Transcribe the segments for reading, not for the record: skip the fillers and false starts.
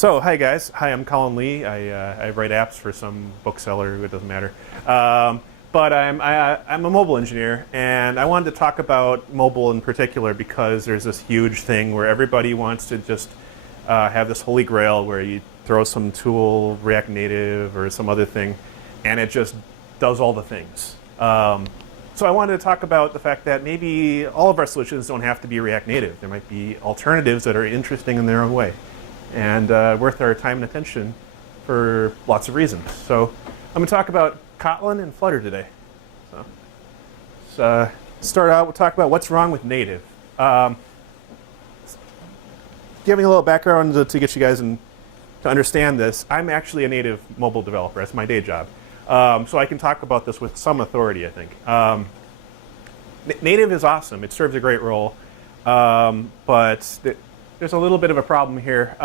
So, hi guys. Hi, I'm Colin Lee. I write apps for some bookseller. It doesn't matter. But I'm a mobile engineer, and I wanted to talk about mobile in particular because there's this huge thing where everybody wants to just have this holy grail where you throw some tool, React Native or some other thing, and it just does all the things. So I wanted to talk about the fact that maybe all of our solutions don't have to be React Native. There might be alternatives that are interesting in their own way and worth our time and attention for lots of reasons. So I'm going to talk about Kotlin and Flutter today. So start out, we'll talk about what's wrong with native. Giving a little background to get you guys to understand this, I'm actually a native mobile developer. That's my day job. So I can talk about this with some authority, I think. Native is awesome. It serves a great role. But there's a little bit of a problem here.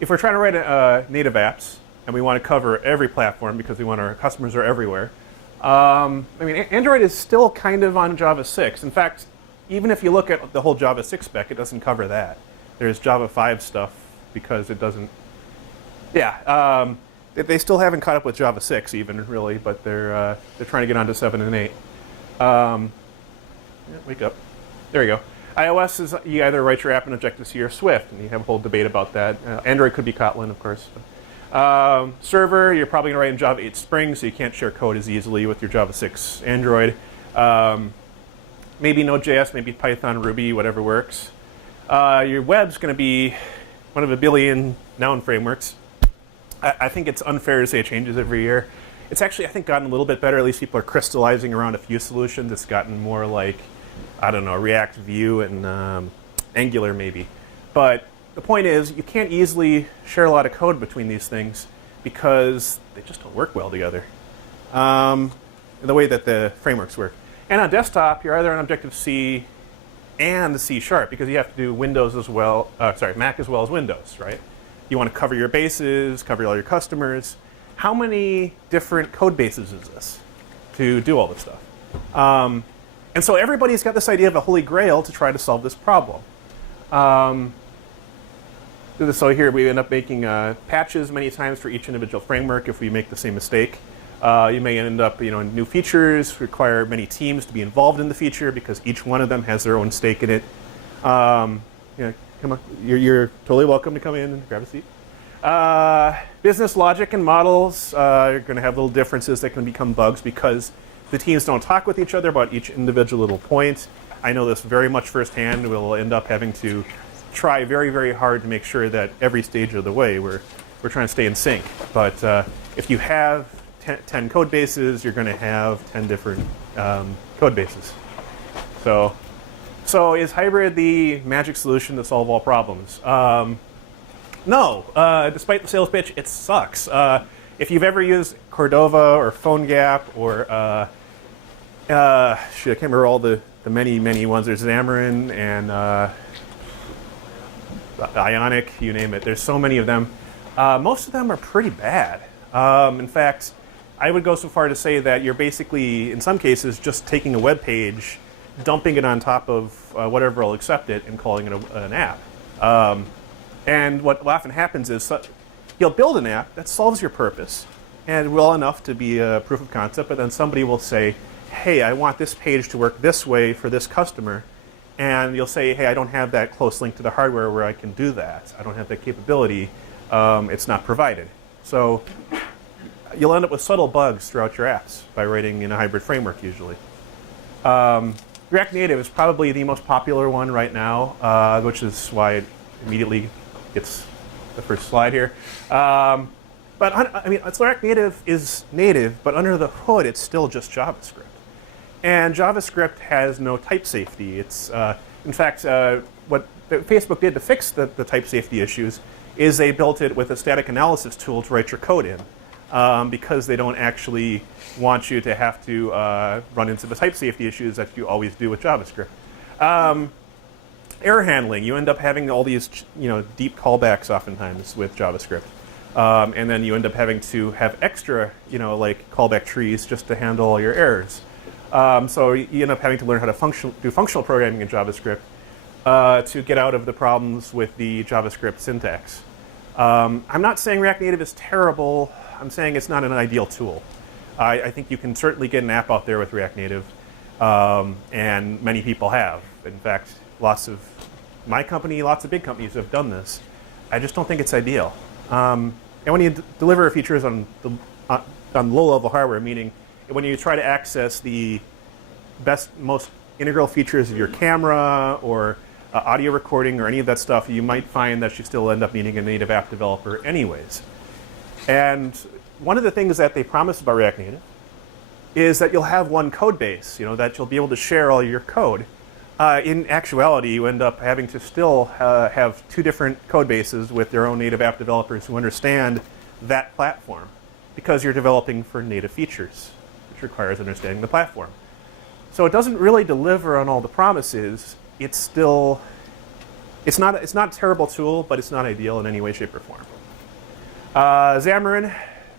If we're trying to write native apps, and we want to cover every platform because we want our customers are everywhere, I mean, Android is still kind of on Java 6. In fact, even if you look at the whole Java 6 spec, it doesn't cover that. There's Java 5 stuff because it doesn't... Yeah, they still haven't caught up with Java 6 even, really, but they're trying to get onto 7 and 8. Wake up. There you go. iOS is you either write your app in Objective-C or Swift, and you have a whole debate about that. Android could be Kotlin, of course. Server, you're probably going to write in Java 8 Spring, so you can't share code as easily with your Java 6 Android. Maybe Node.js, maybe Python, Ruby, whatever works. Your web's going to be one of a billion noun frameworks. I think it's unfair to say it changes every year. It's actually, I think, gotten a little bit better. At least people are crystallizing around a few solutions. It's gotten more like, I don't know, React, Vue, and Angular maybe. But the point is, you can't easily share a lot of code between these things because they just don't work well together. The way that the frameworks work. And on desktop, you're either on Objective-C and C# because you have to do Windows as well, Mac as well as Windows, right? You want to cover your bases, cover all your customers. How many different code bases is this to do all this stuff? And so everybody's got this idea of a holy grail to try to solve this problem. So here we end up making patches many times for each individual framework if we make the same mistake. You may end up, new features require many teams to be involved in the feature because each one of them has their own stake in it. Come on, you're totally welcome to come in and grab a seat. Business logic and models are going to have little differences that can become bugs because the teams don't talk with each other about each individual little point. I know this very much firsthand. We'll end up having to try very, very hard to make sure that every stage of the way we're trying to stay in sync. But if you have 10 code bases, you're going to have 10 different code bases. So is hybrid the magic solution to solve all problems? No. Despite the sales pitch, it sucks. If you've ever used Cordova or PhoneGap or I can't remember all the many, many ones. There's Xamarin and Ionic, you name it. There's so many of them. Most of them are pretty bad. In fact, I would go so far to say that you're basically, in some cases, just taking a web page, dumping it on top of whatever will accept it, and calling it an app. And what often happens is you'll build an app that solves your purpose and well enough to be a proof of concept, but then somebody will say, hey, I want this page to work this way for this customer. And you'll say, hey, I don't have that close link to the hardware where I can do that. I don't have that capability. It's not provided. So you'll end up with subtle bugs throughout your apps by writing in a hybrid framework usually. React Native is probably the most popular one right now, which is why it immediately gets the first slide here. But I mean, React Native is native, but under the hood, it's still just JavaScript. And JavaScript has no type safety. It's, in fact, what Facebook did to fix the type safety issues is they built it with a static analysis tool to write your code in, because they don't actually want you to have to run into the type safety issues that you always do with JavaScript. Error handling, you end up having all these deep callbacks oftentimes with JavaScript. And then you end up having to have extra, like callback trees just to handle all your errors. So you end up having to learn how to do functional programming in JavaScript to get out of the problems with the JavaScript syntax. I'm not saying React Native is terrible. I'm saying it's not an ideal tool. I think you can certainly get an app out there with React Native, and many people have. In fact, lots of my company, lots of big companies have done this. I just don't think it's ideal. And when you deliver features on low-level hardware, meaning when you try to access the best, most integral features of your camera or audio recording or any of that stuff, you might find that you still end up needing a native app developer anyways. And one of the things that they promise about React Native is that you'll have one code base, that you'll be able to share all your code. In actuality, you end up having to still have two different code bases with their own native app developers who understand that platform, because you're developing for native features, which requires understanding the platform. So it doesn't really deliver on all the promises. It's not a terrible tool, but it's not ideal in any way, shape, or form. Xamarin,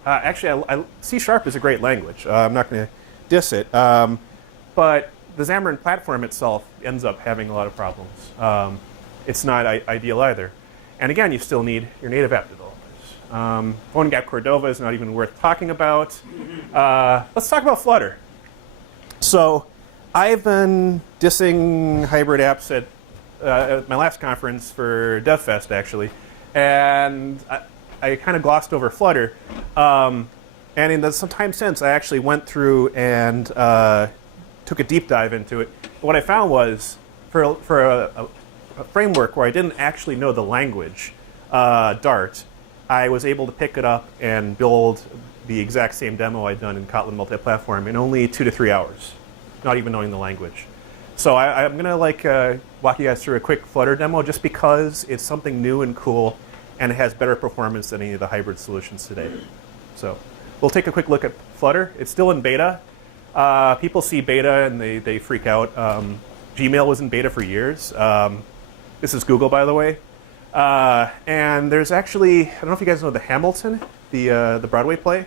actually, C# is a great language. I'm not going to diss it, but the Xamarin platform itself ends up having a lot of problems. It's not ideal either. And again, you still need your native app developers. PhoneGap Cordova is not even worth talking about. Let's talk about Flutter. So I've been dissing hybrid apps at my last conference for DevFest, actually. And I kind of glossed over Flutter. And in some time since, I actually went through and took a deep dive into it. What I found was, for a framework where I didn't actually know the language, Dart, I was able to pick it up and build the exact same demo I'd done in Kotlin Multiplatform in only 2 to 3 hours, not even knowing the language. So I'm going to walk you guys through a quick Flutter demo just because it's something new and cool, and it has better performance than any of the hybrid solutions today. So we'll take a quick look at Flutter. It's still in beta. People see beta and they freak out. Gmail was in beta for years. This is Google, by the way. And there's actually, I don't know if you guys know the Hamilton, the Broadway play.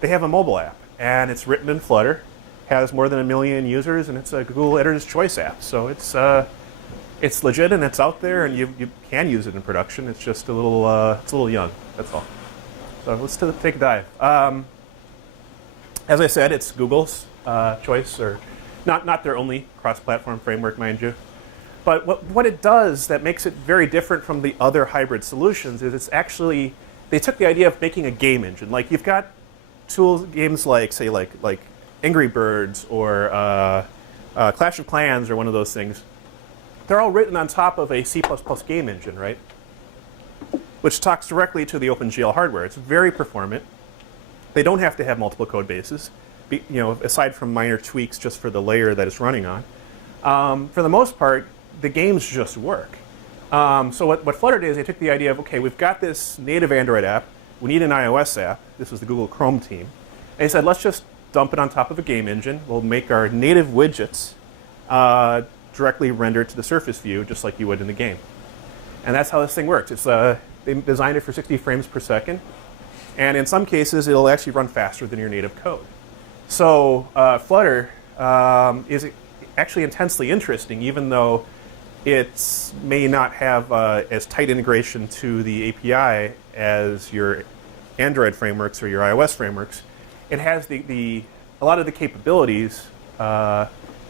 They have a mobile app, and it's written in Flutter, has more than 1 million users, and it's a Google Editor's Choice app. So it's legit and it's out there, and you can use it in production. It's just a little young. That's all. So let's take a dive. As I said, it's Google's choice, or not their only cross-platform framework, mind you. But what it does that makes it very different from the other hybrid solutions is it's actually, they took the idea of making a game engine. Like you've got games like, say, like Angry Birds or Clash of Clans or one of those things. They're all written on top of a C++ game engine, right? Which talks directly to the OpenGL hardware. It's very performant. They don't have to have multiple code bases, aside from minor tweaks just for the layer that it's running on. For the most part, the games just work. So what Flutter did is they took the idea of, okay, we've got this native Android app. We need an iOS app. This was the Google Chrome team. And they said, let's just dump it on top of a game engine. We'll make our native widgets directly rendered to the surface view, just like you would in the game. And that's how this thing works. They designed it for 60 frames per second. And in some cases, it'll actually run faster than your native code. So Flutter is actually intensely interesting, even though it may not have as tight integration to the API as your Android frameworks or your iOS frameworks. It has a lot of the capabilities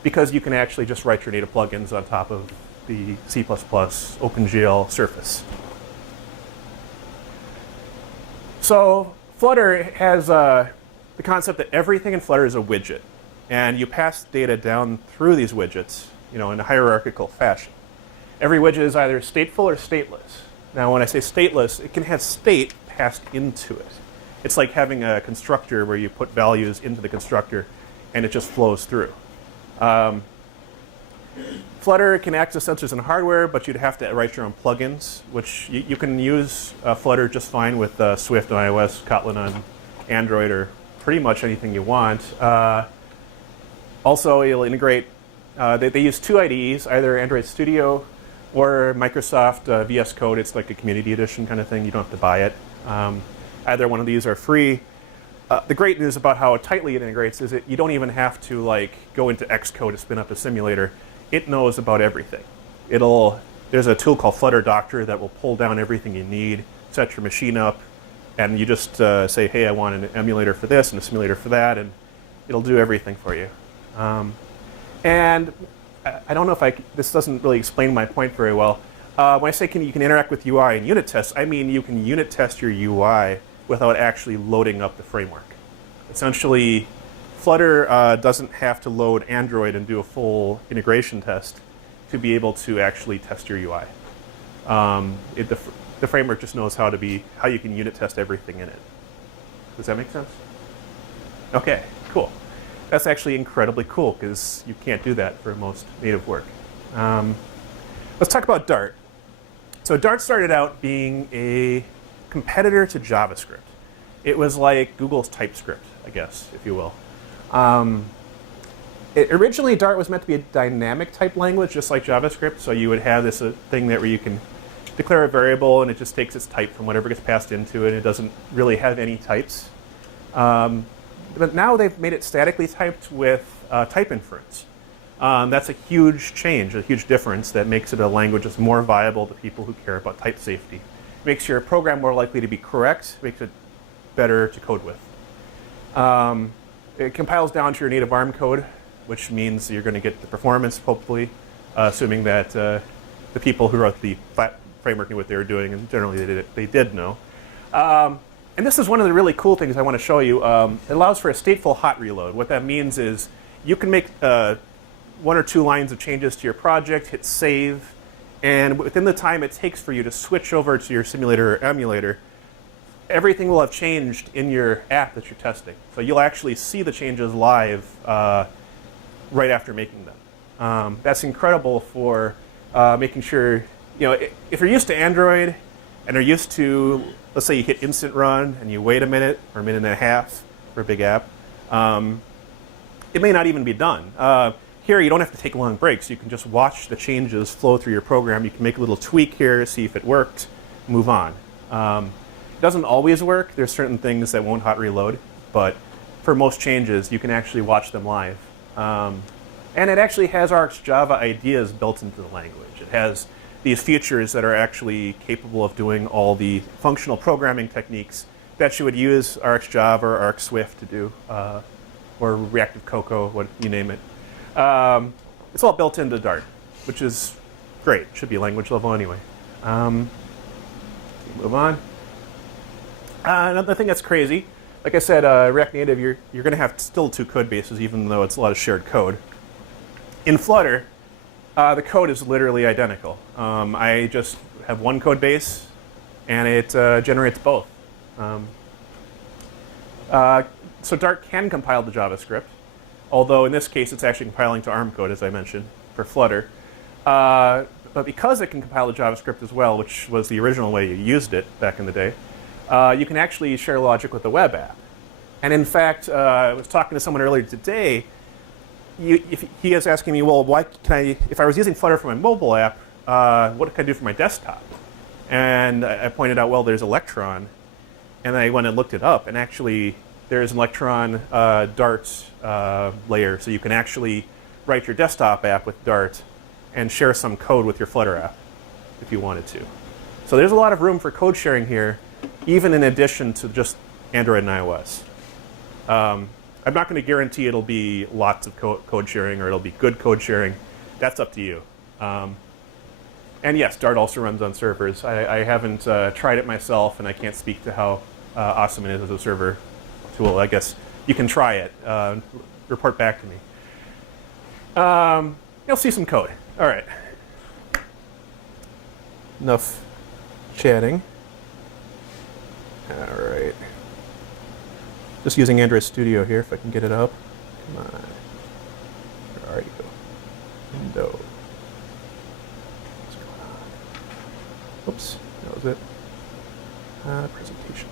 because you can actually just write your native plugins on top of the C++ OpenGL surface. So Flutter has the concept that everything in Flutter is a widget, and you pass data down through these widgets, in a hierarchical fashion. Every widget is either stateful or stateless. Now, when I say stateless, it can have state passed into it. It's like having a constructor where you put values into the constructor, and it just flows through. Flutter can access sensors and hardware, but you'd have to write your own plugins, which you can use Flutter just fine with Swift on iOS, Kotlin on Android, or pretty much anything you want. Also, it'll integrate, they use 2 IDEs, either Android Studio or Microsoft VS Code. It's like a community edition kind of thing. You don't have to buy it. Either one of these are free. The great news about how tightly it integrates is that you don't even have to go into Xcode to spin up a simulator. It knows about everything. There's a tool called Flutter Doctor that will pull down everything you need. set your machine up, and you just say, hey, I want an emulator for this and a simulator for that, and it'll do everything for you. And I don't know if this doesn't really explain my point very well. When I say you can interact with UI and unit tests, I mean you can unit test your UI without actually loading up the framework. Essentially, Flutter doesn't have to load Android and do a full integration test to be able to actually test your UI. The framework just knows how you can unit test everything in it. Does that make sense? Okay, cool. That's actually incredibly cool because you can't do that for most native work. Let's talk about Dart. So Dart started out being a competitor to JavaScript. It was like Google's TypeScript, I guess, if you will. Originally, Dart was meant to be a dynamic type language, just like JavaScript. So you would have this thing where you can declare a variable, and it just takes its type from whatever gets passed into it. It doesn't really have any types. But now they've made it statically typed with type inference. That's a huge change, a huge difference that makes it a language that's more viable to people who care about type safety. It makes your program more likely to be correct, makes it better to code with. It compiles down to your native ARM code, which means you're going to get the performance, hopefully, assuming that the people who wrote the framework knew what they were doing, and generally they did know. And this is one of the really cool things I want to show you. It allows for a stateful hot reload. What that means is you can make 1 or 2 lines of changes to your project, hit save, and within the time it takes for you to switch over to your simulator or emulator, everything will have changed in your app that you're testing. So you'll actually see the changes live right after making them. That's incredible for making sure, if you're used to Android and are used to, let's say you hit instant run and you wait a minute or a minute and a half for a big app, it may not even be done. Here you don't have to take long breaks. You can just watch the changes flow through your program. You can make a little tweak here, see if it worked, move on. It doesn't always work. There's certain things that won't hot reload, but for most changes you can actually watch them live. And it actually has ArxJava ideas built into the language. It has these features that are actually capable of doing all the functional programming techniques that you would use ArxJava or ArcSwift to do, or Reactive Cocoa, what you name it. It's all built into Dart, which is great. It should be language level anyway. Move on. Another thing that's crazy, like I said, React Native, you're going to have still 2 code bases, even though it's a lot of shared code. In Flutter, the code is literally identical. I just have 1 code base, and it generates both. So Dart can compile to JavaScript, although in this case it's actually compiling to ARM code, as I mentioned, for Flutter. But because it can compile to JavaScript as well, which was the original way you used it back in the day, you can actually share logic with the web app. And in fact, I was talking to someone earlier today. He is asking me, well, why can I, if I was using Flutter for my mobile app, what can I do for my desktop? And I pointed out, well, there's Electron. And I went and looked it up, and actually there's an Electron Dart layer, so you can actually write your desktop app with Dart and share some code with your Flutter app if you wanted to. So there's a lot of room for code sharing here, even in addition to just Android and iOS. I'm not going to guarantee it'll be lots of code sharing or it'll be good code sharing. That's up to you. And yes, Dart also runs on servers. I haven't tried it myself, and I can't speak to how awesome it is as a server tool. I guess you can try it. Report back to me. You'll see some code. All right. Enough chatting. All right. Just using Android Studio here, if I can get it up. Come on. Where are you? Window. What's going on? Oops, that was it. Presentation.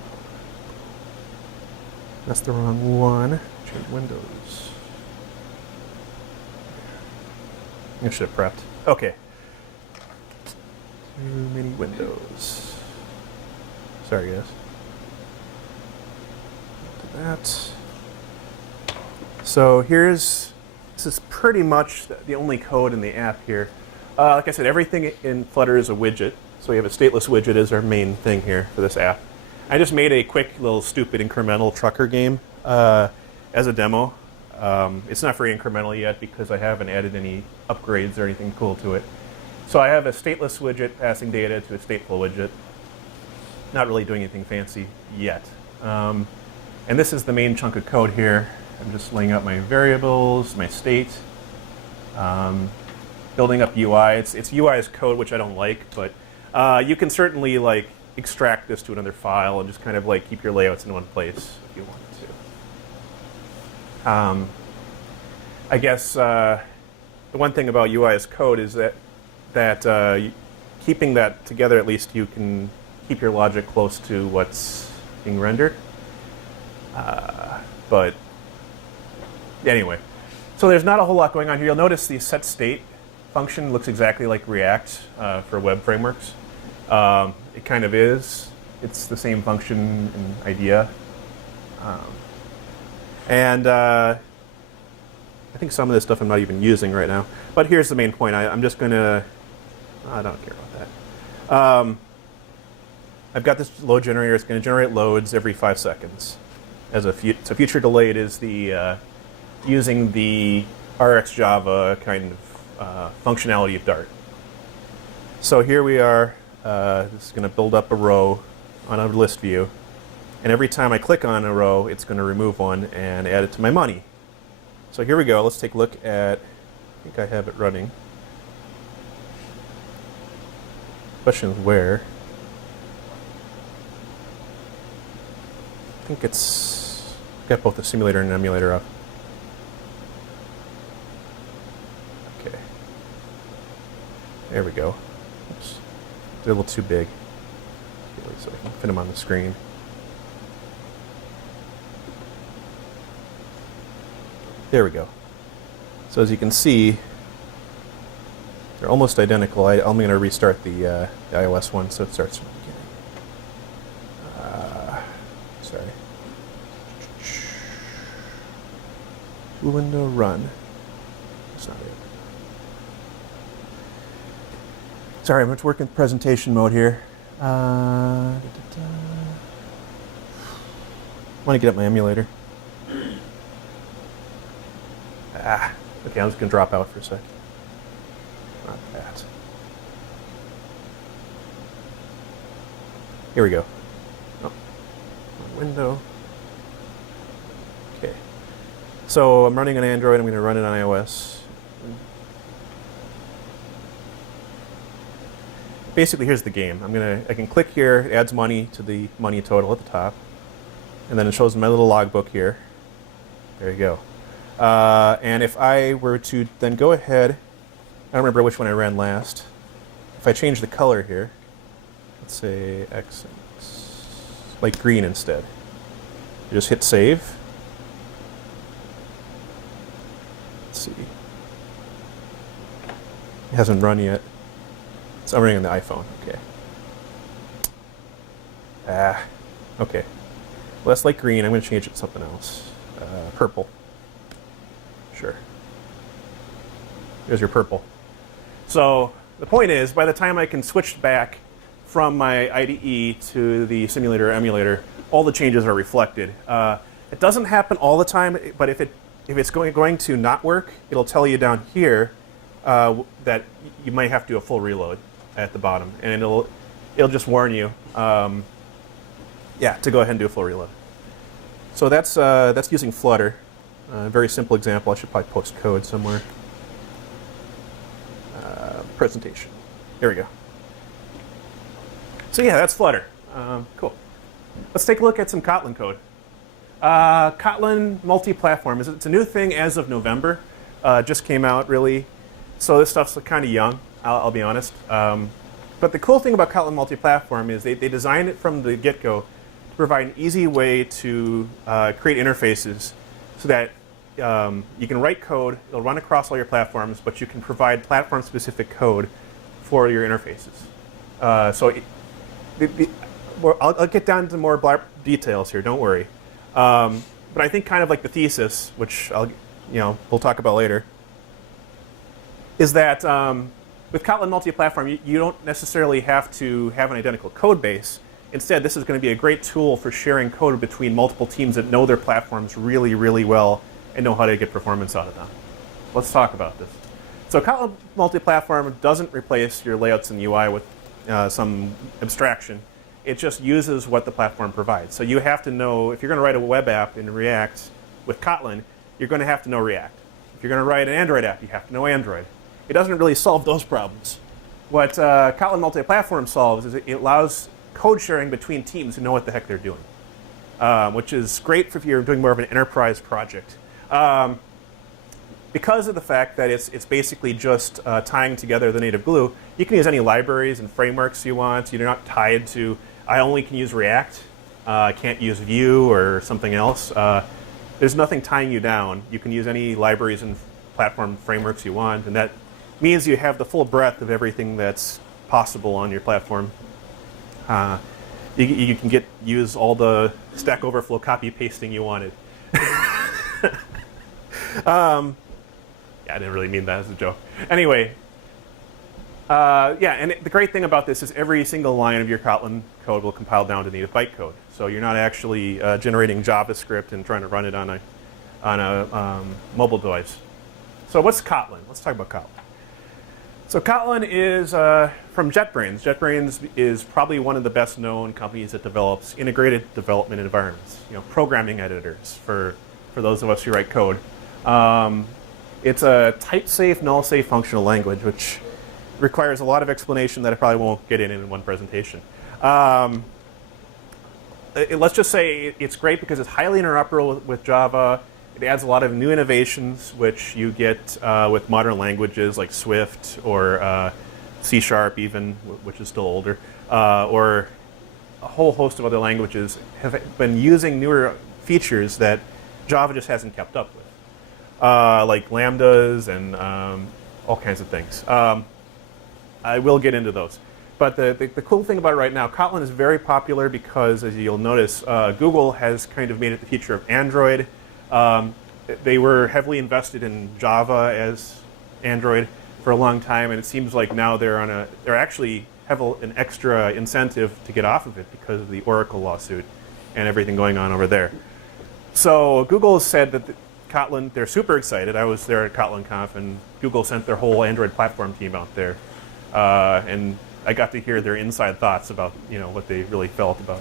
That's the wrong one. Change windows. I should have prepped. Okay. Too many windows. Sorry, guys. That. So this is pretty much the only code in the app here. Like I said, everything in Flutter is a widget. So we have a stateless widget as our main thing here for this app. I just made a quick little stupid incremental trucker game as a demo. It's not very incremental yet because I haven't added any upgrades or anything cool to it. So I have a stateless widget passing data to a stateful widget. Not really doing anything fancy yet. And this is the main chunk of code here. I'm just laying out my variables, my state, building up UI. It's UI as code, which I don't like, but you can certainly like extract this to another file and just kind of like keep your layouts in one place if you wanted to. I guess the one thing about UI as code is that keeping that together, at least you can keep your logic close to what's being rendered. But anyway, so there's not a whole lot going on here. You'll notice the set state function looks exactly like React for web frameworks. It kind of is. It's the same function and idea. And I think some of this stuff I'm not even using right now. But here's the main point. I'm just going to... I don't care about that. I've got this load generator. It's going to generate loads every 5 seconds. So future delayed is the using the RxJava kind of functionality of Dart. So here we are. This is going to build up a row on a list view. And every time I click on a row, it's going to remove one and add it to my money. So here we go. Let's take a look at, I think I have it running. Question is where? I think it's got both the simulator and emulator up. Okay. There we go. Oops. They're a little too big. So I can fit them on the screen. There we go. So as you can see, they're almost identical. I'm going to restart the iOS one so it starts from the beginning. Sorry. Window run. That's not it. Sorry, I'm working presentation mode here. Want to get up my emulator. Okay, I'm just going to drop out for a sec. Not that. Here we go. Oh, window. Okay. So I'm running on Android. I'm going to run it on iOS. Basically, here's the game. I can click here. It adds money to the money total at the top, and then it shows my little logbook here. There you go. And if I were to then go ahead, I don't remember which one I ran last. If I change the color here, let's say accents, like green instead. You just hit save. Let's see. It hasn't run yet. I'm running on the iPhone. Okay. Okay. Well, that's like green. I'm going to change it to something else. Purple. Sure. There's your purple. So the point is, by the time I can switch back from my IDE to the simulator or emulator, all the changes are reflected. It doesn't happen all the time, but if it's going to not work, it'll tell you down here that you might have to do a full reload at the bottom, and it'll just warn you, to go ahead and do a full reload. So that's using Flutter. Very simple example. I should probably post code somewhere. Presentation. Here we go. So yeah, that's Flutter. Cool. Let's take a look at some Kotlin code. Kotlin Multiplatform. It's a new thing as of November. Just came out, really. So this stuff's kind of young, I'll be honest. But the cool thing about Kotlin Multiplatform is they designed it from the get-go to provide an easy way to create interfaces so that you can write code, it'll run across all your platforms, but you can provide platform-specific code for your interfaces. I'll get down to more details here, don't worry. But I think kind of like the thesis, which we'll talk about later, is that with Kotlin Multiplatform, you don't necessarily have to have an identical code base. Instead, this is going to be a great tool for sharing code between multiple teams that know their platforms really, really well and know how to get performance out of them. Let's talk about this. So Kotlin Multiplatform doesn't replace your layouts and UI with some abstraction. It just uses what the platform provides. So you have to know, if you're going to write a web app in React with Kotlin, you're going to have to know React. If you're going to write an Android app, you have to know Android. It doesn't really solve those problems. What Kotlin Multiplatform solves is it allows code sharing between teams who know what the heck they're doing, which is great if you're doing more of an enterprise project. Because of the fact that it's basically just tying together the native glue, you can use any libraries and frameworks you want. You're not tied to, I only can use React. I can't use Vue or something else. There's nothing tying you down. You can use any libraries and platform frameworks you want, and that means you have the full breadth of everything that's possible on your platform. You can use all the Stack Overflow copy pasting you wanted. Yeah, I didn't really mean that as a joke. Anyway, yeah, and the great thing about this is every single line of your Kotlin code will compile down to native bytecode. So you're not actually generating JavaScript and trying to run it on a mobile device. So what's Kotlin? Let's talk about Kotlin. So Kotlin is from JetBrains. JetBrains is probably one of the best known companies that develops integrated development environments, programming editors for those of us who write code. It's a type-safe, null-safe functional language, which requires a lot of explanation that I probably won't get in one presentation. Let's just say it's great because it's highly interoperable with Java. It adds a lot of new innovations, which you get with modern languages like Swift or C# even, which is still older, or a whole host of other languages have been using newer features that Java just hasn't kept up with. Like lambdas and all kinds of things. I will get into those. But the cool thing about it right now, Kotlin is very popular because, as you'll notice, Google has kind of made it the feature of Android. They were heavily invested in Java as Android for a long time, and it seems like now they're actually have an extra incentive to get off of it because of the Oracle lawsuit and everything going on over there. So Google said that Kotlin, they're super excited. I was there at KotlinConf, and Google sent their whole Android platform team out there, and I got to hear their inside thoughts about what they really felt about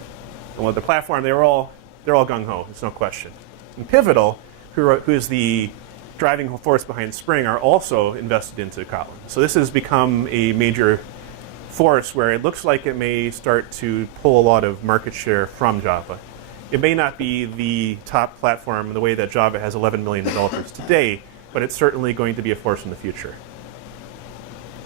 the platform. They're all gung ho. There's no question. And Pivotal, who is the driving force behind Spring, are also invested into Kotlin. So this has become a major force where it looks like it may start to pull a lot of market share from Java. It may not be the top platform in the way that Java has 11 million developers today, but it's certainly going to be a force in the future.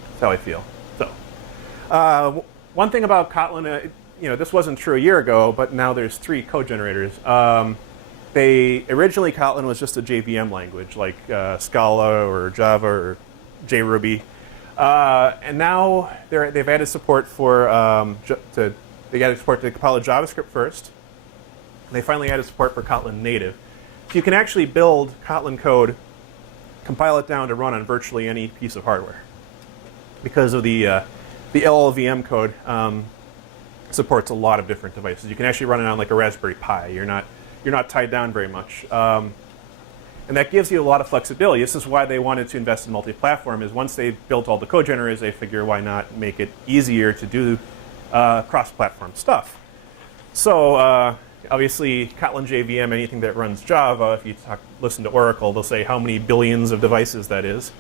That's how I feel. So, one thing about Kotlin, this wasn't true a year ago, but now there's 3 code generators. Originally Kotlin was just a JVM language like Scala or Java or JRuby, and now they've added support for they added support to compile JavaScript first. They finally added support for Kotlin Native. So you can actually build Kotlin code, compile it down to run on virtually any piece of hardware. Because of the LLVM code supports a lot of different devices. You can actually run it on like a Raspberry Pi. You're not tied down very much. And that gives you a lot of flexibility. This is why they wanted to invest in multi-platform, is once they built all the code generators, they figure why not make it easier to do cross-platform stuff. So obviously, Kotlin JVM, anything that runs Java, if you listen to Oracle, they'll say how many billions of devices that is.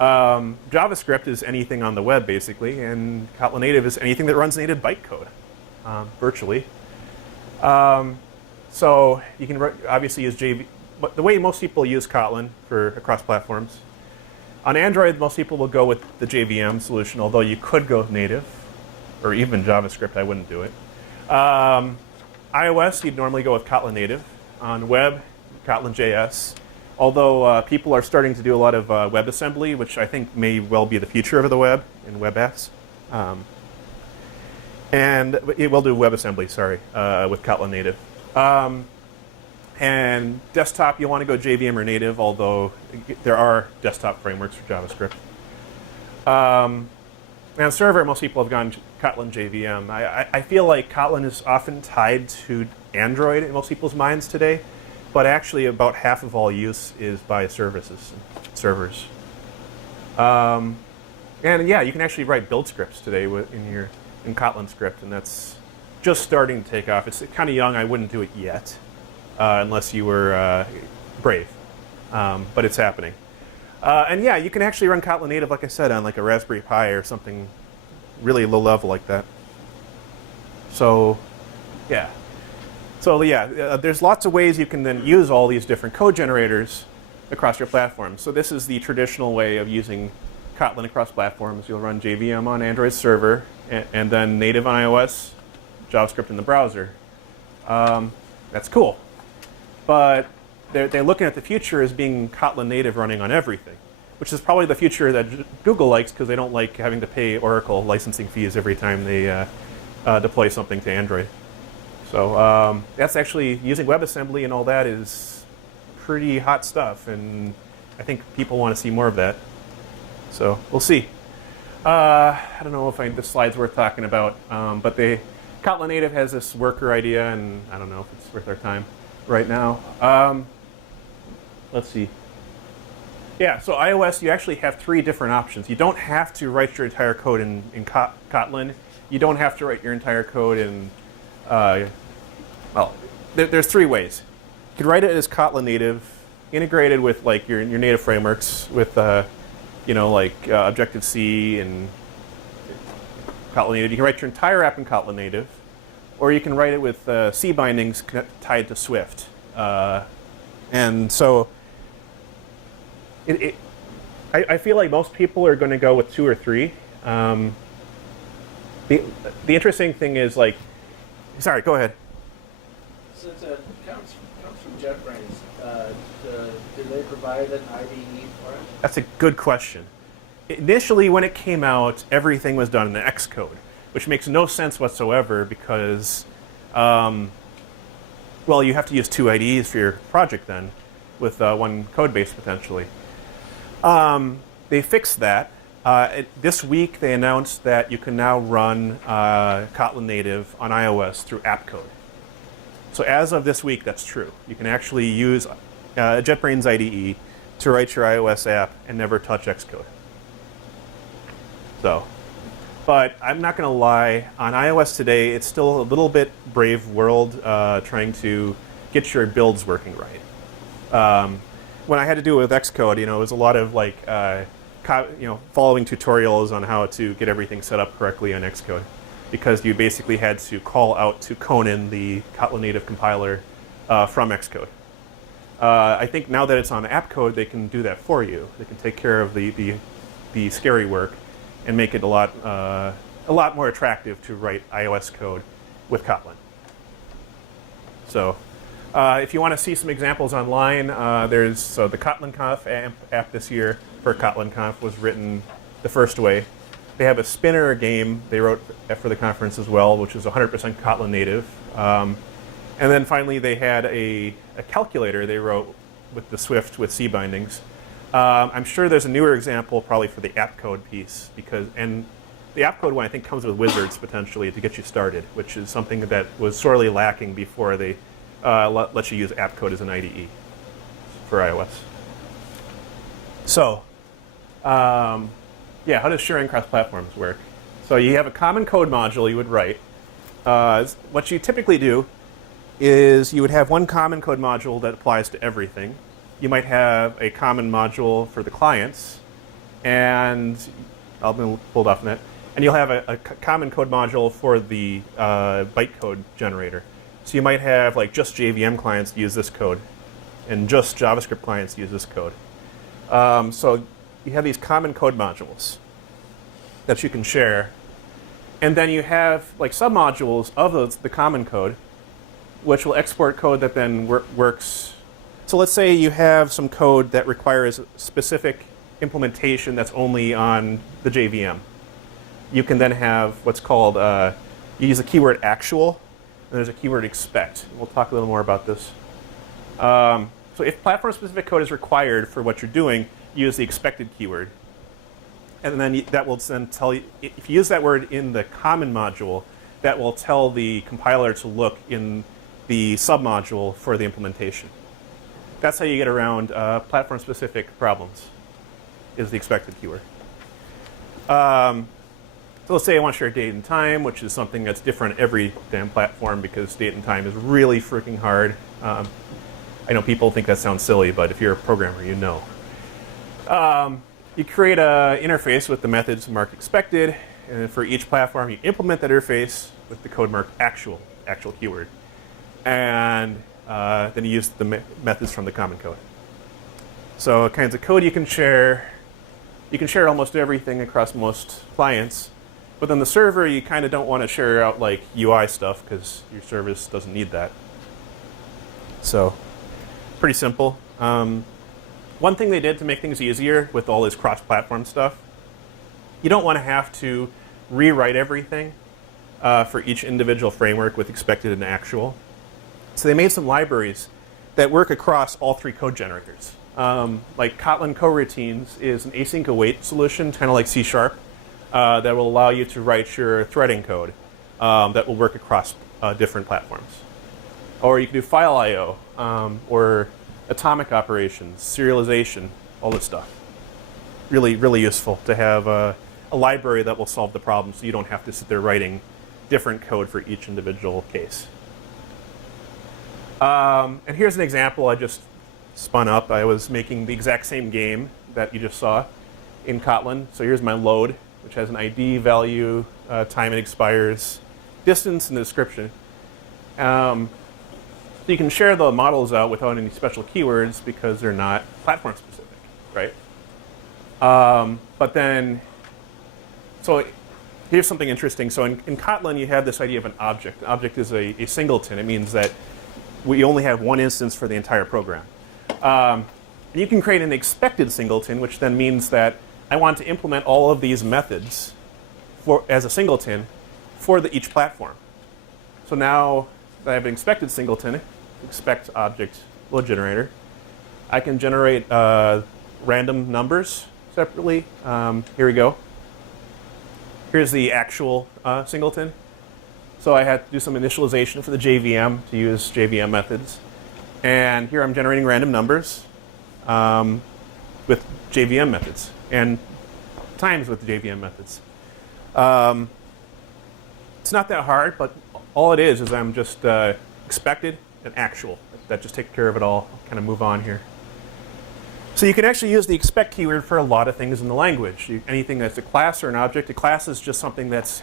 JavaScript is anything on the web, basically, and Kotlin Native is anything that runs native bytecode, virtually. So you can obviously use JVM. But the way most people use Kotlin across platforms, on Android, most people will go with the JVM solution, although you could go native, or even JavaScript. I wouldn't do it. iOS, you'd normally go with Kotlin Native. On web, Kotlin JS. Although people are starting to do a lot of WebAssembly, which I think may well be the future of the web in web apps. And it will do WebAssembly, sorry, with Kotlin Native. And desktop, you want to go JVM or native, although there are desktop frameworks for JavaScript. Now, server, most people have gone to Kotlin JVM. I feel like Kotlin is often tied to Android in most people's minds today, but actually about half of all use is by services, servers. And yeah, you can actually write build scripts today in Kotlin script, and that's just starting to take off. It's kind of young. I wouldn't do it yet, unless you were brave, but it's happening. And yeah, you can actually run Kotlin Native, like I said, on like a Raspberry Pi or something really low level like that. So, yeah. So yeah, there's lots of ways you can then use all these different code generators across your platform. So this is the traditional way of using Kotlin across platforms. You'll run JVM on Android server, and then native on iOS, JavaScript in the browser. That's cool. But they're looking at the future as being Kotlin native running on everything, which is probably the future that Google likes because they don't like having to pay Oracle licensing fees every time they deploy something to Android. So that's actually, using WebAssembly and all that is pretty hot stuff, and I think people want to see more of that. So we'll see. I don't know if this slide's worth talking about, but Kotlin Native has this worker idea, and I don't know if it's worth our time right now. Let's see. Yeah, so iOS, you actually have 3 different options. You don't have to write your entire code in Kotlin. You don't have to write your entire code in, well, there's 3 ways. You could write it as Kotlin Native, integrated with like your native frameworks with, like Objective-C and Kotlin Native. You can write your entire app in Kotlin Native, or you can write it with C bindings tied to Swift. And so I feel like most people are going to go with 2 or 3. The interesting thing is, like, sorry, go ahead. Since it comes from JetBrains, do they provide an IDE for it? That's a good question. Initially, when it came out, everything was done in Xcode, which makes no sense whatsoever because, well, you have to use 2 IDEs for your project then, with 1 code base potentially. They fixed that. This week, they announced that you can now run Kotlin Native on iOS through AppCode. So as of this week, that's true. You can actually use JetBrains IDE to write your iOS app and never touch Xcode. So, but I'm not going to lie. On iOS today, it's still a little bit brave world trying to get your builds working right. When I had to do it with Xcode, it was a lot of like, following tutorials on how to get everything set up correctly on Xcode, because you basically had to call out to Conan, the Kotlin Native compiler, from Xcode. I think now that it's on AppCode, they can do that for you. They can take care of the scary work and make it a lot more attractive to write iOS code with Kotlin. So. If you want to see some examples online, there's the Kotlin Conf app this year for Kotlin Conf was written the first way. They have a spinner game they wrote for the conference as well, which is 100% Kotlin native. And then finally, they had a calculator they wrote with the Swift with C bindings. I'm sure there's a newer example probably for the app code piece, and the app code one I think comes with wizards potentially to get you started, which is something that was sorely lacking before they let you use AppCode as an IDE for iOS. So, yeah, how does sharing cross platforms work? So you have a common code module you would write. What you typically do is you would have one common code module that applies to everything. You might have a common module for the clients, and I'll be pulled off net. And you'll have a common code module for the bytecode generator. So you might have like just JVM clients use this code, and just JavaScript clients use this code. So you have these common code modules that you can share, and then you have like submodules of the common code, which will export code that then works. So let's say you have some code that requires specific implementation that's only on the JVM. You can then have what's called, you use the keyword actual, and there's a keyword expect. We'll talk a little more about this. So if platform-specific code is required for what you're doing, use the expected keyword. and then that will then tell you, if you use that word in the common module, that will tell the compiler to look in the submodule for the implementation. That's how you get around platform-specific problems, is the expected keyword. So let's say I want to share date and time, which is something that's different every damn platform because date and time is really freaking hard. I know people think that sounds silly, but if you're a programmer, you know. You create an interface with the methods marked expected, and for each platform, you implement that interface with the code marked actual keyword. And then you use the methods from the common code. So kinds of code you can share almost everything across most clients. But on the server, you kind of don't want to share out like UI stuff because your service doesn't need that. So pretty simple. One thing they did to make things easier with all this cross-platform stuff, you don't want to have to rewrite everything for each individual framework with expected and actual. So they made some libraries that work across all three code generators. Like Kotlin coroutines is an async await solution, kind of like C#, that will allow you to write your threading code that will work across different platforms. Or you can do file I/O, or atomic operations, serialization, all this stuff. Really, really useful to have a library that will solve the problem so you don't have to sit there writing different code for each individual case. And here's an example I just spun up. I was making the exact same game that you just saw in Kotlin. So here's my load, which has an ID, value, time it expires, distance, and the description. So you can share the models out without any special keywords because they're not platform specific, right? But then, so here's something interesting. So in Kotlin, you have this idea of an object. An object is a singleton. It means that we only have one instance for the entire program. And you can create an expected singleton, which then means that I want to implement all of these methods as a singleton for each platform. So now that I have an expected singleton, expect object load generator, I can generate random numbers separately. Here we go. Here's the actual singleton. So I had to do some initialization for the JVM to use JVM methods. And here I'm generating random numbers with JVM methods and times with JVM methods. It's not that hard, but all it is I'm just expected and actual. That just takes care of it all. I'll kind of move on here. So you can actually use the expect keyword for a lot of things in the language. Anything that's a class or an object. A class is just something that's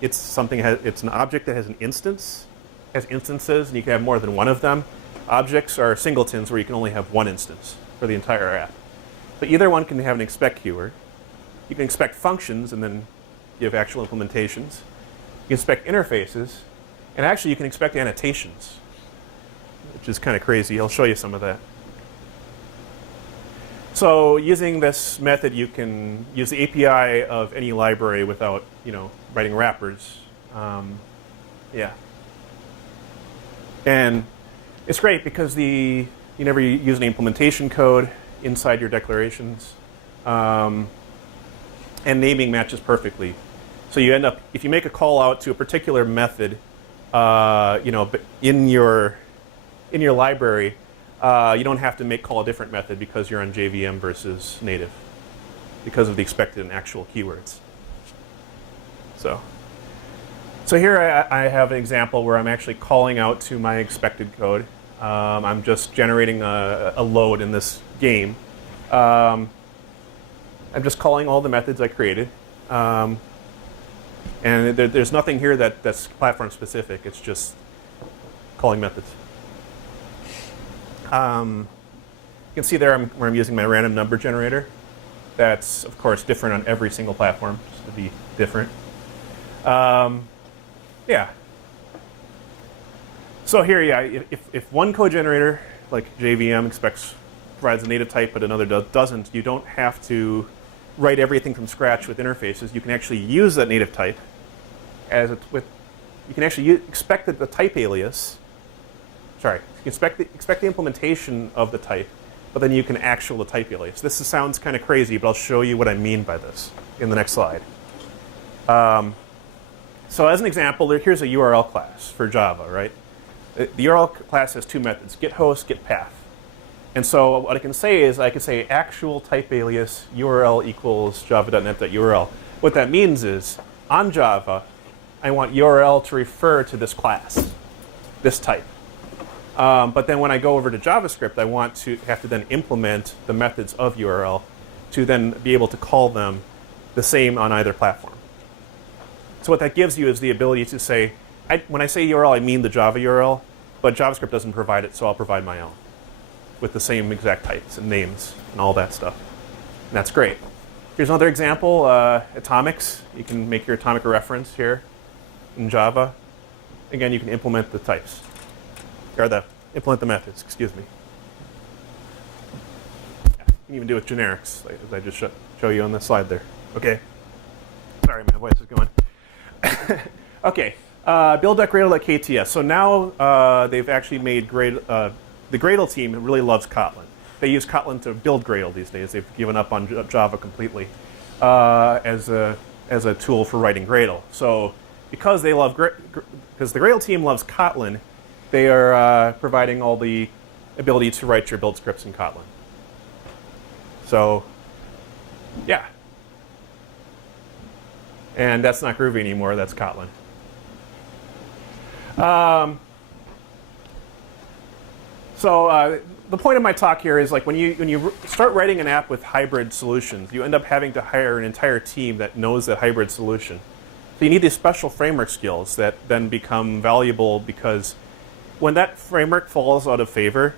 it's an object that has an instance, has instances, and you can have more than one of them. Objects are singletons where you can only have one instance for the entire app. But either one can have an expect keyword. You can expect functions and then give actual implementations. You can expect interfaces, and actually you can expect annotations, which is kind of crazy. I'll show you some of that. So using this method, you can use the API of any library without, writing wrappers. Yeah. And it's great because you never use any implementation code inside your declarations. And naming matches perfectly. So you end up, if you make a call out to a particular method, in your library, you don't have to call a different method because you're on JVM versus native, because of the expected and actual keywords. So here I have an example where I'm actually calling out to my expected code. I'm just generating a load in this game. I'm just calling all the methods I created. And there's nothing here that's platform specific. It's just calling methods. You can see there where I'm using my random number generator. That's, of course, different on every single platform, just to be different. Yeah. So here, if one code generator, like JVM, provides a native type, but another doesn't, you don't have to write everything from scratch with interfaces. You can actually use that native type you can actually expect that the type alias. Sorry, you can expect the implementation of the type but then you can actually type alias. This sounds kind of crazy, but I'll show you what I mean by this in the next slide. So as an example, here's a URL class for Java, right? The URL class has two methods, get host, get path. And so what I can say is I can say actual type alias URL equals java.net.url. What that means is on Java, I want URL to refer to this class, this type. But then when I go over to JavaScript, I want to have to then implement the methods of URL to then be able to call them the same on either platform. So what that gives you is the ability to say, when I say URL, I mean the Java URL, but JavaScript doesn't provide it, so I'll provide my own with the same exact types and names and all that stuff. And that's great. Here's another example, atomics. You can make your atomic reference here in Java. Again, you can implement the types, or implement the methods, excuse me. Yeah, you can even do it with generics, like, as I just show you on the slide there. Okay. Sorry, my voice is going. Okay, build.gradle.kts. So now they've actually made the Gradle team really loves Kotlin. They use Kotlin to build Gradle these days. They've given up on Java completely as a tool for writing Gradle. So because they love because the Gradle team loves Kotlin, they are providing all the ability to write your build scripts in Kotlin. So yeah. And that's not Groovy anymore, that's Kotlin. So the point of my talk here is like when you start writing an app with hybrid solutions, you end up having to hire an entire team that knows that hybrid solution. So you need these special framework skills that then become valuable because when that framework falls out of favor,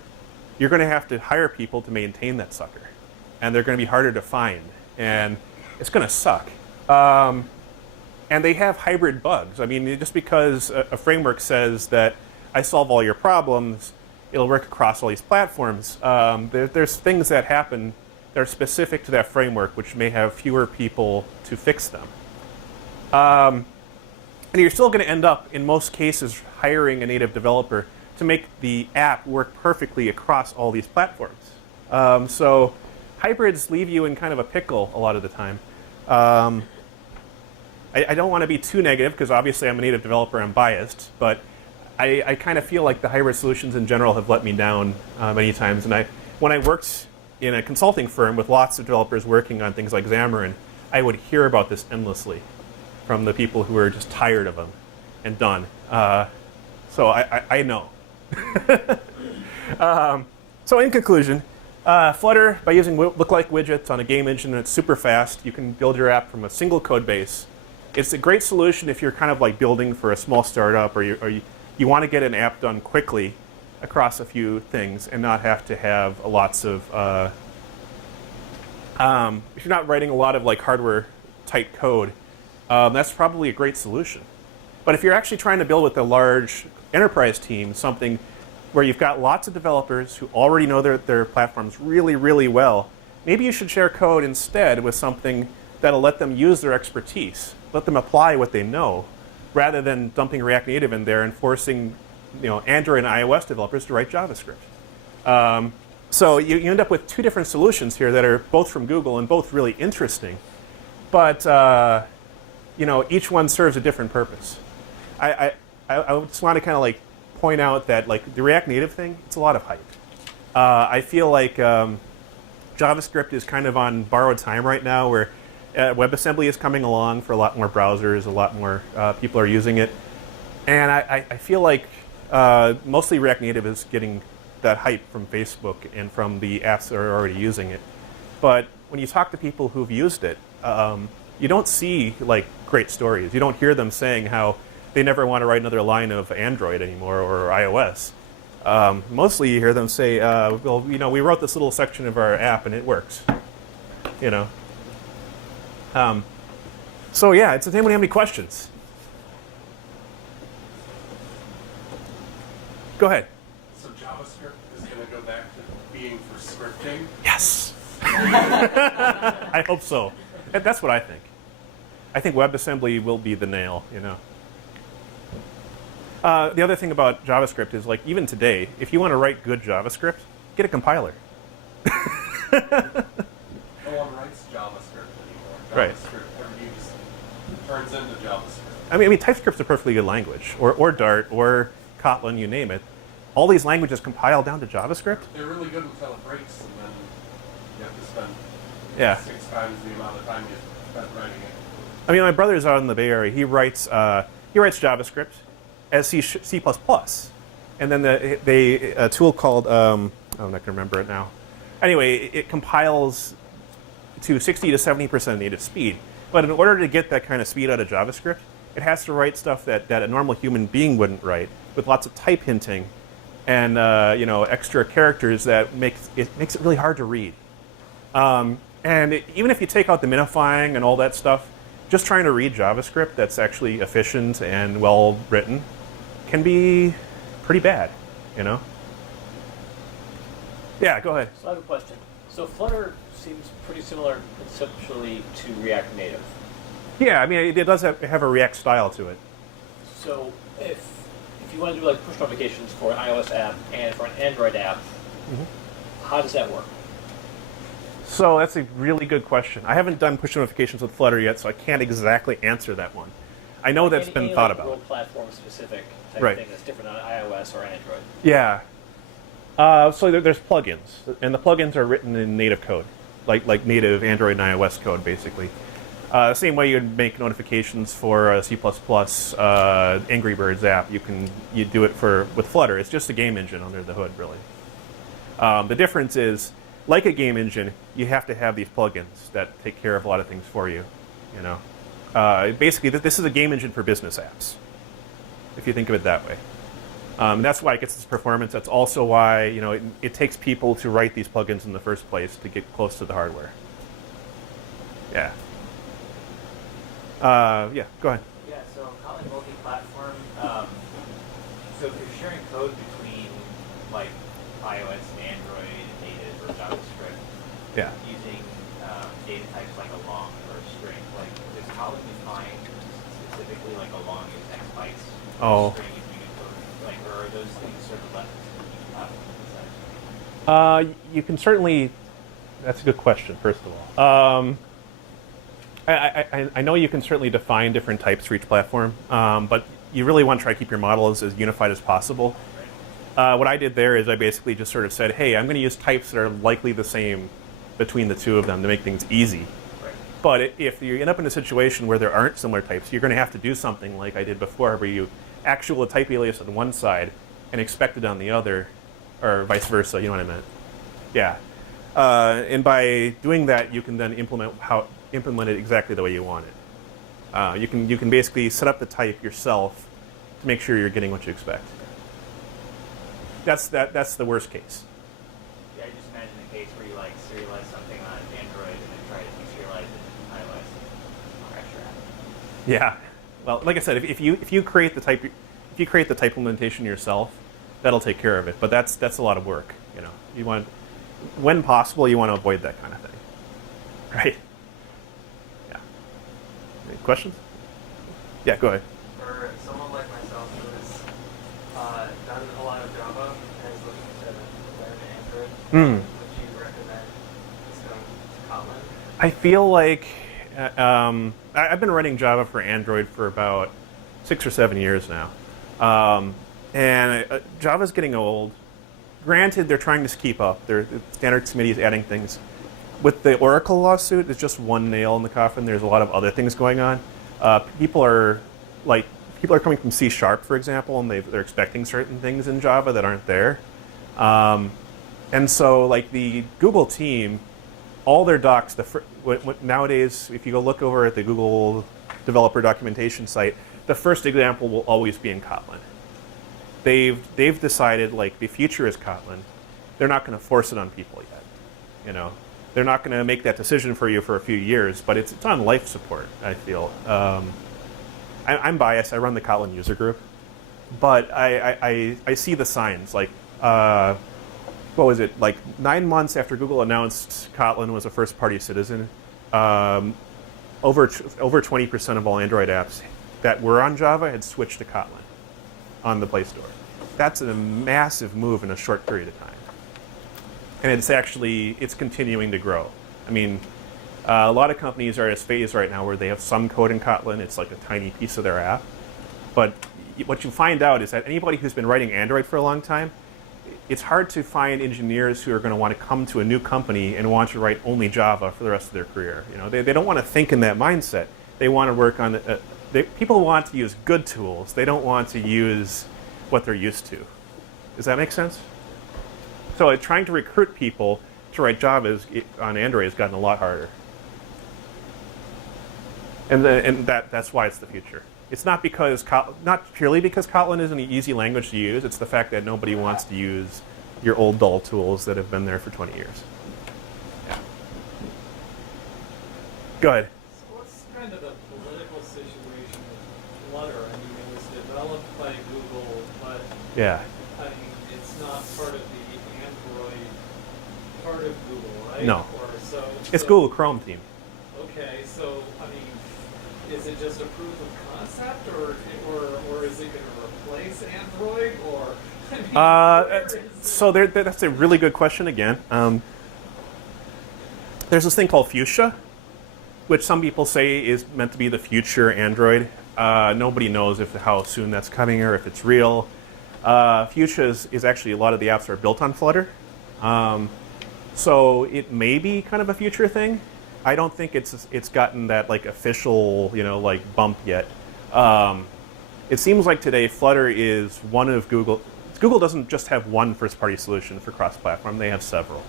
you're going to have to hire people to maintain that sucker. And they're going to be harder to find. And it's going to suck. And they have hybrid bugs. I mean, just because a framework says that I solve all your problems, it'll work across all these platforms, there's things that happen that are specific to that framework which may have fewer people to fix them. And you're still going to end up, in most cases, hiring a native developer to make the app work perfectly across all these platforms. So hybrids leave you in kind of a pickle a lot of the time. I don't want to be too negative because obviously I'm a native developer, I'm biased, but I kind of feel like the hybrid solutions in general have let me down many times. And when I worked in a consulting firm with lots of developers working on things like Xamarin, I would hear about this endlessly from the people who were just tired of them and done. So I know. So in conclusion, Flutter, by using look-like widgets on a game engine that's super fast, you can build your app from a single code base. It's a great solution if you're kind of like building for a small startup or you want to get an app done quickly across a few things and not have to have lots of, if you're not writing a lot of like hardware tight code, that's probably a great solution. But if you're actually trying to build with a large enterprise team, something where you've got lots of developers who already know their platforms really, really well, maybe you should share code instead with something that'll let them use their expertise, let them apply what they know, rather than dumping React Native in there and forcing Android and iOS developers to write JavaScript. So you end up with two different solutions here that are both from Google and both really interesting, but each one serves a different purpose. I just want to kind of like point out that like the React Native thing, it's a lot of hype. I feel like JavaScript is kind of on borrowed time right now, where WebAssembly is coming along for a lot more browsers, a lot more people are using it, and I feel like mostly React Native is getting that hype from Facebook and from the apps that are already using it. But when you talk to people who've used it, you don't see like great stories. You don't hear them saying how they never want to write another line of Android anymore or iOS. Mostly you hear them say, well, we wrote this little section of our app and it works. So yeah, does anyone have any questions? Go ahead. So JavaScript is going to go back to being for scripting? Yes. I hope so. That's what I think. I think WebAssembly will be the nail, The other thing about JavaScript is like even today, if you want to write good JavaScript, get a compiler. No one writes JavaScript anymore. Right. JavaScript, everybody just turns into JavaScript. I mean, TypeScript's a perfectly good language, or Dart, or Kotlin, you name it. All these languages compile down to JavaScript. They're really good until it breaks, and then you have to spend Yeah. 6 times the amount of time you spent writing it. I mean, my brother's out in the Bay Area. He writes JavaScript as C++, and then a tool called I'm not going to remember it now. Anyway, it compiles to 60 to 70% native speed. But in order to get that kind of speed out of JavaScript, it has to write stuff that a normal human being wouldn't write, with lots of type hinting and extra characters that makes it really hard to read. Even if you take out the minifying and all that stuff, just trying to read JavaScript that's actually efficient and well written can be pretty bad, Yeah, go ahead. So I have a question. So Flutter seems pretty similar conceptually to React Native. Yeah, I mean, it does have a React style to it. So if you want to do like push notifications for an iOS app and for an Android app, how does that work? So that's a really good question. I haven't done push notifications with Flutter yet, so I can't exactly answer that one. I know that's been thought about. Any platform specific type Right. thing that's different on iOS or Android. Yeah. So there's plugins, and the plugins are written in native code, like native Android and iOS code, basically. The same way you'd make notifications for a C++ Angry Birds app, you do it with Flutter. It's just a game engine under the hood, really. The difference is, like a game engine, you have to have these plugins that take care of a lot of things for you. Basically, this is a game engine for business apps, if you think of it that way. That's why it gets this performance. That's also why it takes people to write these plugins in the first place to get close to the hardware. Yeah. Yeah. Go ahead. Yeah, so Kotlin Multiplatform, so if you're sharing code between like iOS, Android, native, or JavaScript, Yeah. using data types like a long or a string, like does Kotlin define specifically like a long is X bytes, Oh. a string is Unicode, like, or are those things sort of left to Kotlin? You can certainly. That's a good question. First of all. I know you can certainly define different types for each platform, but you really want to try to keep your model as unified as possible. What I did there is I basically just sort of said, hey, I'm going to use types that are likely the same between the two of them to make things easy. Right. But if you end up in a situation where there aren't similar types, you're going to have to do something like I did before, where you actual a type alias on one side and expect it on the other, or vice versa, you know what I meant? Yeah. And by doing that, you can then implement it exactly the way you want it. You can basically set up the type yourself to make sure you're getting what you expect. That's the worst case. Yeah, I just imagine a case where you like serialize something on Android and then try to deserialize it in iOS or extra app. Yeah. Well, like I said, if you create the type implementation yourself, that'll take care of it. But that's a lot of work. You want, when possible, you want to avoid that kind of thing, right? Yeah. Any questions? Yeah, go ahead. For someone like myself who has done a lot of Java and is looking to learn Android, would you recommend just going to Kotlin? I feel like I've been writing Java for Android for about 6 or 7 years now. And Java's getting old. Granted, they're trying to keep up. The standards committee is adding things. With the Oracle lawsuit, it's just one nail in the coffin. There's a lot of other things going on. People are coming from C#, for example, and they're expecting certain things in Java that aren't there. And so, like the Google team, all their docs, nowadays, if you go look over at the Google developer documentation site, the first example will always be in Kotlin. They've decided, like, the future is Kotlin. They're not going to force it on people yet. They're not going to make that decision for you for a few years, but it's on life support, I feel. I'm biased. I run the Kotlin user group. But I see the signs. Like, what was it? Like 9 months after Google announced Kotlin was a first-party citizen, over 20% of all Android apps that were on Java had switched to Kotlin on the Play Store. That's a massive move in a short period of time. and it's continuing to grow. I mean, a lot of companies are at a phase right now where they have some code in Kotlin. It's like a tiny piece of their app. But what you find out is that anybody who's been writing Android for a long time, it's hard to find engineers who are going to want to come to a new company and want to write only Java for the rest of their career. You know, they don't want to think in that mindset. They want to work on people want to use good tools. They don't want to use what they're used to. Does that make sense? So trying to recruit people to write Java on Android has gotten a lot harder. And that's why it's the future. It's not purely because Kotlin is an easy language to use. It's the fact that nobody wants to use your old dull tools that have been there for 20 years. Yeah. Go ahead. So what's kind of the political situation with Flutter? I mean, it was developed by Google, but Yeah. I mean, it's not part of the Android part of Google, right? No. It's so, Google Chrome team. Okay, so I mean, is it just a proof of concept, or is it going to replace Android, or? I mean, So that's a really good question again. There's this thing called Fuchsia, which some people say is meant to be the future Android. Nobody knows how soon that's coming or if it's real. Fuchsia is actually, a lot of the apps are built on Flutter. So it may be kind of a future thing. I don't think it's gotten that like official, like bump yet. It seems like today Flutter is one of Google. Google doesn't just have one first-party solution for cross-platform; they have several,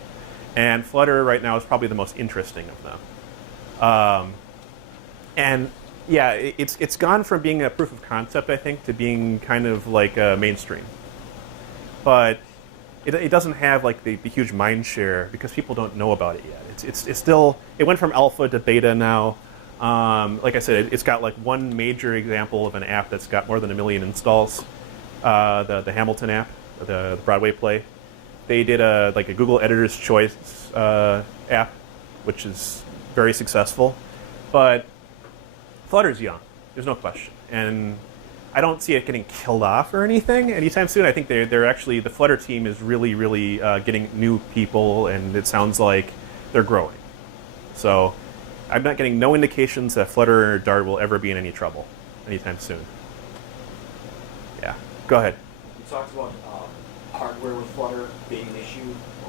and Flutter right now is probably the most interesting of them. And yeah, it's gone from being a proof of concept, I think, to being kind of like mainstream. But it doesn't have like the huge mind share because people don't know about it yet. It's still, it went from alpha to beta now. Like I said, it's got like one major example of an app that's got more than 1 million installs. The Hamilton app, the Broadway play. They did a Google Editor's Choice app, which is very successful. But Flutter's young, there's no question. And I don't see it getting killed off or anything anytime soon. I think they're actually, the Flutter team is really getting new people, and it sounds like they're growing. So I'm not getting no indications that Flutter or Dart will ever be in any trouble anytime soon. Yeah, go ahead. You talked about hardware with Flutter being an issue,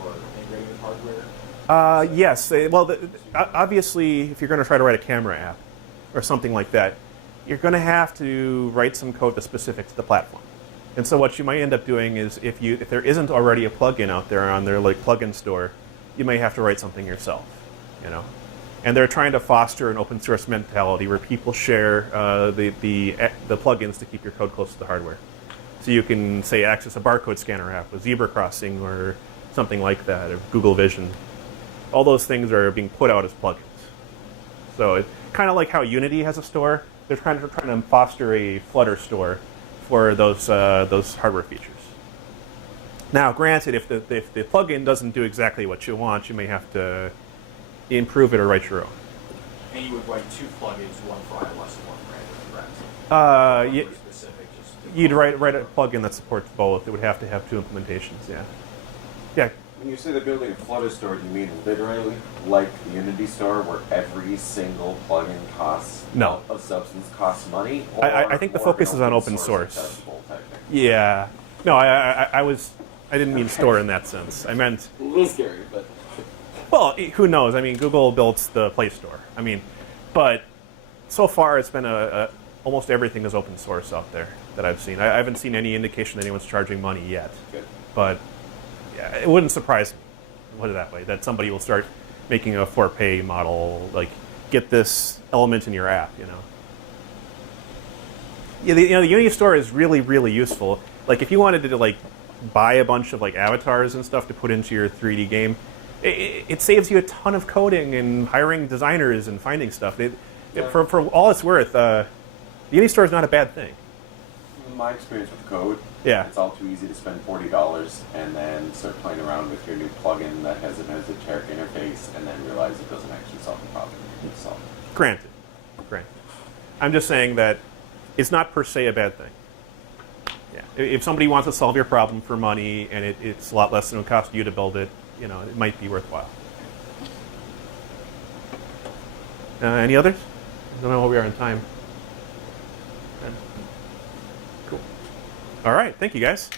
or integrating with hardware. Yes. Well, obviously, if you're going to try to write a camera app or something like that, you're going to have to write some code that's specific to the platform. And so what you might end up doing is, if there isn't already a plugin out there on their plugin store, you may have to write something yourself. And they're trying to foster an open source mentality where people share the plugins to keep your code close to the hardware. So you can, say, access a barcode scanner app with zebra crossing or something like that, or Google Vision. All those things are being put out as plugins. So it's kind of like how Unity has a store. They're trying to foster a Flutter store for those hardware features. Now, granted, if the plugin doesn't do exactly what you want, you may have to improve it or write your own. And you would write 2 plugins, one for iOS and one for Android, correct? You'd write a plugin that supports both. It would have to have 2 implementations, yeah. Yeah. When you say they're building a Flutter store, do you mean literally like the Unity store where every single plugin of substance costs money? Or I think the focus is on open source. Yeah. No, I didn't mean store in that sense. I meant... A little scary, but... Well, who knows? I mean, Google built the Play Store. I mean, but so far it's been almost everything is open source out there that I've seen. I haven't seen any indication that anyone's charging money yet. Good. But yeah, it wouldn't surprise me, put it that way, that somebody will start making a for-pay model, like get this element in your app, Yeah, the Unity store is really useful. Like if you wanted to buy a bunch of avatars and stuff to put into your 3D game, it saves you a ton of coding and hiring designers and finding stuff. For all it's worth, the Unity store is not a bad thing. In my experience with code, yeah, it's all too easy to spend $40 and then start playing around with your new plugin that has an esoteric interface and then realize it doesn't actually solve the problem you need to solve. Granted. I'm just saying that it's not per se a bad thing. Yeah. If somebody wants to solve your problem for money and it's a lot less than it would cost you to build it, you know, it might be worthwhile. Any others? I don't know what we are in time. Cool. All right. Thank you, guys.